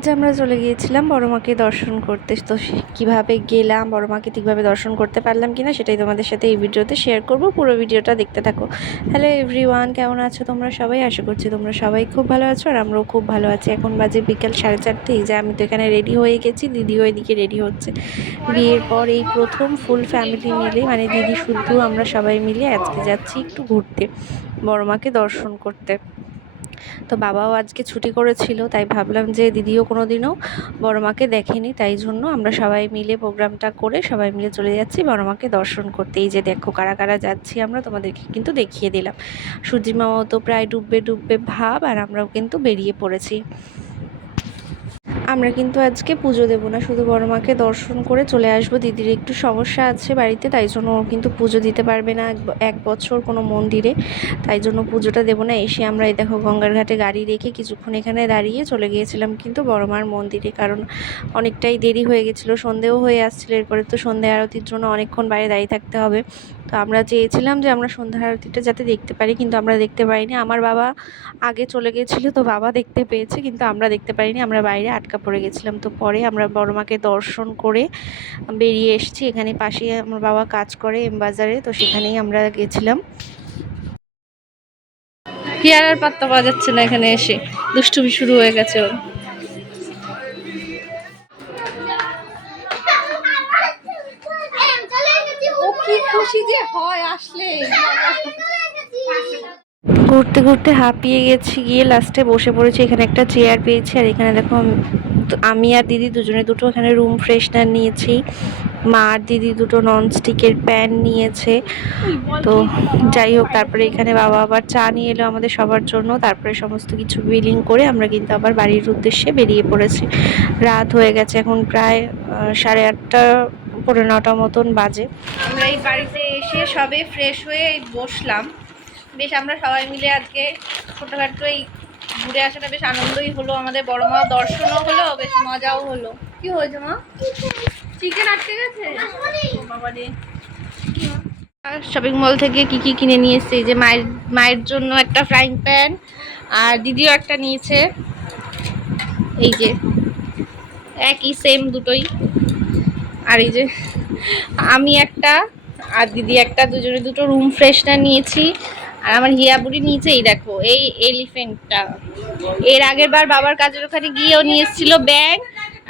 আজ আমরা চলে গিয়েছিলাম বড় মাকে দর্শন করতে। তো কীভাবে গেলাম, বড় মাকে ঠিকভাবে দর্শন করতে পারলাম কিনা সেটাই তোমাদের সাথে এই ভিডিওতে শেয়ার করব। পুরো ভিডিওটা দেখতে থাকো। হ্যালো এভরিওয়ান, কেমন আছো তোমরা সবাই? আশা করছি তোমরা সবাই খুব ভালো আছো আর আমরাও খুব ভালো আছি। এখন বাজে বিকেল 4:30। যে আমি তো এখানে রেডি হয়ে গেছি, দিদিও এদিকে রেডি হচ্ছে। বিয়ের পর এই প্রথম ফুল ফ্যামিলি মিলে, মানে দিদি শুদ্ধ আমরা সবাই মিলে আজকে যাচ্ছি একটু ঘুরতে, বড় মাকে দর্শন করতে। তো বাবাও আজকে ছুটি করেছিল, তাই ভাবলাম যে দিদিও কোনো দিনও বড় মাকে দেখেনি, তাই জন্য আমরা সবাই মিলে প্রোগ্রামটা করে সবাই মিলে চলে যাচ্ছি বড় মাকে দর্শন করতে। এই যে দেখো কারা কারা যাচ্ছি আমরা, তোমাদেরকে কিন্তু দেখিয়ে দিলাম। সূর্যি মামাও তো প্রায় ডুববে ডুববে ভাব, আর আমরাও কিন্তু বেরিয়ে পড়েছি। আমরা কিন্তু আজকে পুজো দেবো না, শুধু বড় মাকে দর্শন করে চলে আসবো। দিদির একটু সমস্যা আছে বাড়িতে, তাই জন্য ও কিন্তু পুজো দিতে পারবে না এক বছর কোনো মন্দিরে, তাই জন্য পুজোটা দেবো না। এসে আমরা এই দেখো গঙ্গার ঘাটে গাড়ি রেখে কিছুক্ষণ এখানে দাঁড়িয়ে চলে গিয়েছিলাম কিন্তু বড় মার মন্দিরে, কারণ অনেকটাই দেরি হয়ে গেছিলো, সন্ধেও হয়ে আসছিলো। এরপরে তো সন্ধে আরতির জন্য অনেকক্ষণ বাইরে দাঁড়িয়ে থাকতে হবে। তো আমরা চেয়েছিলাম যে আমরা সন্ধ্যা আরতিটা যাতে দেখতে পারি, কিন্তু আমরা দেখতে পারিনি। আমার বাবা আগে চলে গেছিলো, তো বাবা দেখতে পেয়েছে, কিন্তু আমরা দেখতে পারিনি, আমরা বাইরে আটকা পড়ে গেছিলাম। তো পরে আমরা বড় মাকে দর্শন করে বেরিয়ে এসেছি। এখানে পাশে আমার বাবা কাজ করে এম বাজারে, তো সেখানেই আমরা গেছিলাম। পেয়ারার পাত্তা পাওয়া যাচ্ছে না, এখানে এসে দুষ্টুমি শুরু হয়ে গেছে ওর। কি খুশি যে হয় আসলে। ঘুরতে ঘুরতে হাঁপিয়ে গেছি, গিয়ে লাস্টে বসে পড়েছি। এখানে একটা চেয়ার পেয়েছি, আর এখানে দেখো আমি আর দিদি দুজনে দুটো এখানে রুম ফ্রেশনার নিয়েছি। মা আর দিদি দুটো ননস্টিকের প্যান নিয়েছে। তো যাই হোক, তারপরে এখানে বাবা আবার চা নিয়ে এলো আমাদের সবার জন্য। তারপরে সমস্ত কিছু বিলিং করে আমরা কিন্তু আবার বাড়ির উদ্দেশ্যে বেরিয়ে পড়েছি। রাত হয়ে গেছে, এখন প্রায় 8:30 পৌনে 9টা মতন বাজে। আমরা এই বাড়িতে এসে সবে ফ্রেশ হয়ে বসলাম। বেশ আমরা সবাই মিলে আজকে ছোটোখাটো এই ঘুরে আসাটা বেশ আনন্দই হলো আমাদের। বড় মা দর্শনও হলো, বেশ মজাও হলো। কি হয়েছে মা? চিকেন আটকে গেছে বাবারে। শপিং মল থেকে কি কি কিনে নিয়ে এসেছে, এই যে মায়ের জন্য একটা ফ্রাইং প্যান, আর দিদিও একটা নিয়েছে। এই যে একই সেম দুটোই। আর এই যে আমি একটা আর দিদি একটা, দুজনে দুটো রুম ফ্রেশনার নিয়েছি। আর আমার হিয়া বুড়ি নিয়েছে এই দেখো এই এলিফ্যান্টটা। এর আগের বার বাবার কাজের ওখানে গিয়েও নিয়ে এসেছিল ব্যাগ,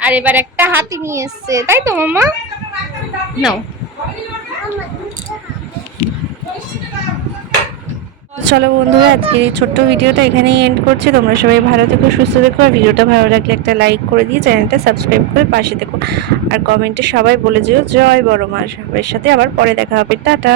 আর এবার একটা হাতি নিয়ে এসছে, তাই তো মামা? নাও। চলো বন্ধুরা, আজকের এই ছোট্ট ভিডিওটা এখানেই এন্ড করছি। তোমরা সবাই ভালো থেকো, সুস্থ থেকো, আর ভিডিওটা ভালো লাগলে একটা লাইক করে দিয়ে চ্যানেলটা সাবস্ক্রাইব করে পাশে থেকো। আর কমেন্টে সবাই বলে যেও জয় বড় মা। সবার সাথে আবার পরে দেখা হবে, টাটা।